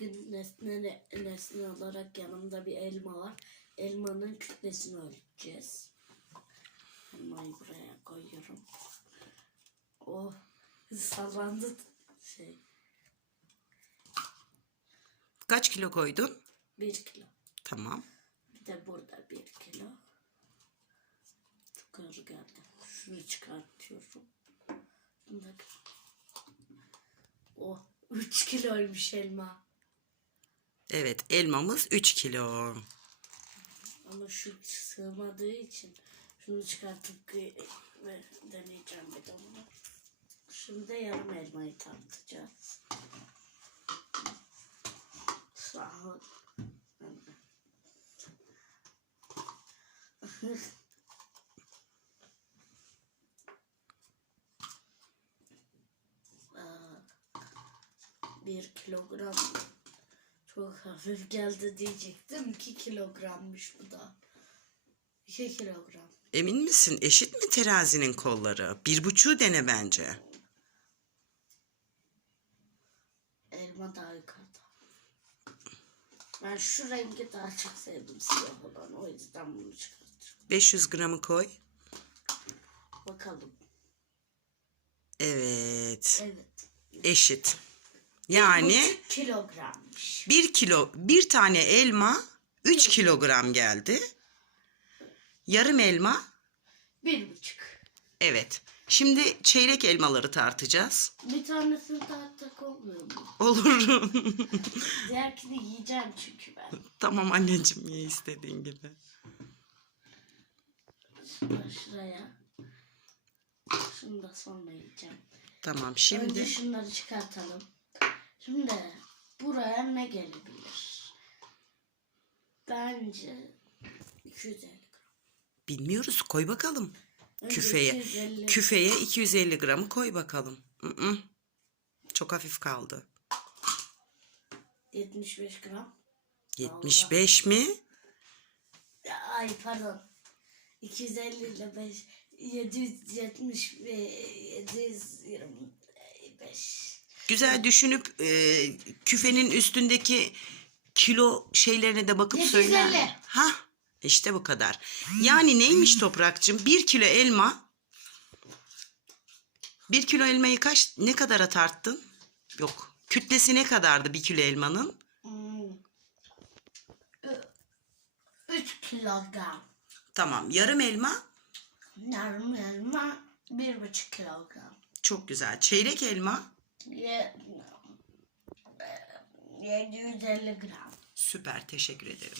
bugün nesne, nesne olarak yanımda bir elma var. Elmanın kütlesini ölçeceğiz. Elmayı buraya koyuyorum. Oh sallandı şey. Kaç kilo koydun? Bir kilo. Tamam. Bir de burada bir kilo. Çok ağır geldi. Şunu çıkartıyorum. Da- Oh, 3 kiloymuş elma. Evet elmamız 3 kilo. Ama şu sığmadığı için şunu çıkartıp deneyeceğim bir de bunu. Şimdi yarım elmayı tartacağız. Sağ ol. Bir kilogram çok hafif geldi diyecektim. 2 kilogrammış bu da. 2 kilogram. Emin misin? Eşit mi terazinin kolları? Bir buçuğu dene bence. Elma daha yukarıda. Ben şu rengi daha çok sevdim siyah olan. O yüzden bunu çıkartıyorum. 500 gramı koy. Bakalım. Evet. Evet. Eşit. Yani Buçuk kilogrammış. 1 kilo, bir tane elma 3 kilogram geldi. Yarım elma Bir buçuk. evet. Şimdi çeyrek elmaları tartacağız. Bir tanesini tartsak olmuyor mu? Olur. Diğerkini yiyeceğim çünkü ben. tamam anneciğim ye istediğin gibi. Şuraya. Şunu da sonra yiyeceğim. Tamam Önce şimdi şunları çıkartalım. Şimdi buraya ne gelebilir? Bence 250 gram. bilmiyoruz koy bakalım. Önce Küfeye. 250. Küfeye 250 gramı koy bakalım. Mm-mm. Çok hafif kaldı. 75 gram. 75 mi? Ay pardon. 250 ile 5 770 ve 725. Güzel düşünüp e, küfenin üstündeki kilo şeylerine de bakıp 750. söyler. Ha, işte bu kadar. Yani neymiş toprakçım? Bir kilo elma. Bir kilo elmayı kaç ne kadara tarttın? Yok. Kütlesi ne kadardı bir kilo elmanın? Hmm. 3 kilogram. Tamam. Yarım elma Yarım elma 1,5 kilogram. çok güzel. Çeyrek elma 750 gram. süper. Teşekkür ederim.